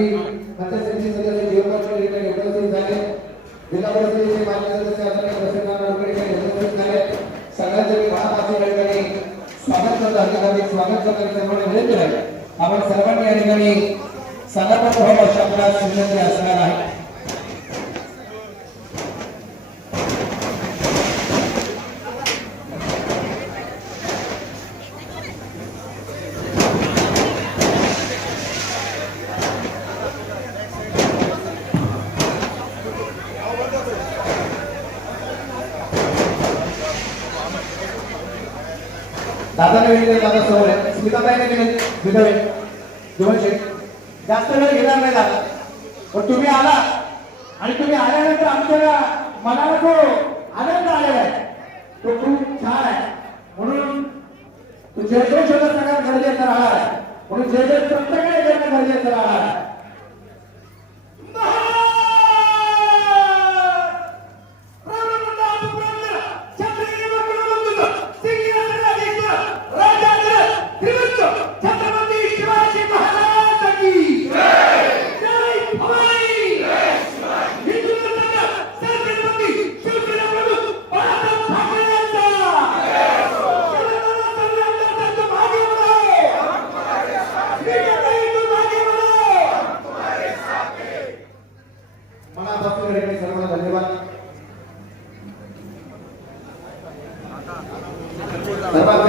माजी पंचायत सदस्य उपस्थित झाले जिल्हा परिषदेचे माजी सदस्य प्रसन्न नाडकरी ठिकाणी उपस्थित झाले सगळ्यांचे मी मनापासून या ठिकाणी स्वागत करतो स्वागत करताना सर्वांनी विनंती आहे. आपण सर्वांनी या ठिकाणी समाधान व्हावं अशा विनंती असणार आहे. दादाने वेळ दादा समोर आहे. स्मिताताईने दिले विधवे दोनशे जास्त वेळ घेणार नाही दादा. पण तुम्ही आला. आणि तुम्ही आल्यानंतर आमच्या मनाला तो आनंद आलेला आहे. तो खूप छान आहे. म्हणून तो जय जय शब्द सगळ्यात गरजेचा राहणार आहे. म्हणून जय जय प्रत्येकाने करणं गरजेचं राहणार आहे.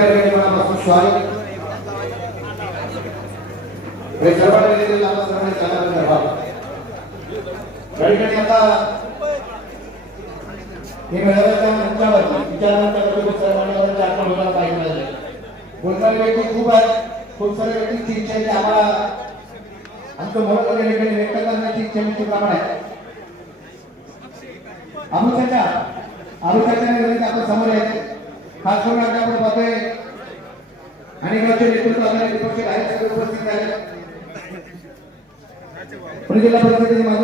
सर्वांच्या या ठिकाणी मनापासून स्वागत हे सर्वांनी चांगला धन्यवाद या ठिकाणी आता हे मेळाव्याच्या मंचावर विचारांच्या बरोबर आपण पाहिजे बोलणारे व्यक्ती खूप आहेत. खूप सारे व्यक्तींची इच्छा आहे की आम्हाला आमचं मत या ठिकाणी व्यक्त करण्याची इच्छा निश्चितप्रमाणे आहे. अमृताच्या अमृताच्या आपण समोर येते खास करून आता आपण पाहतोय आणि गावचे नेतृत्व असणारे विपक्षी आहेत सगळे उपस्थित झाले पुणे जिल्हा परिषदेचे माझे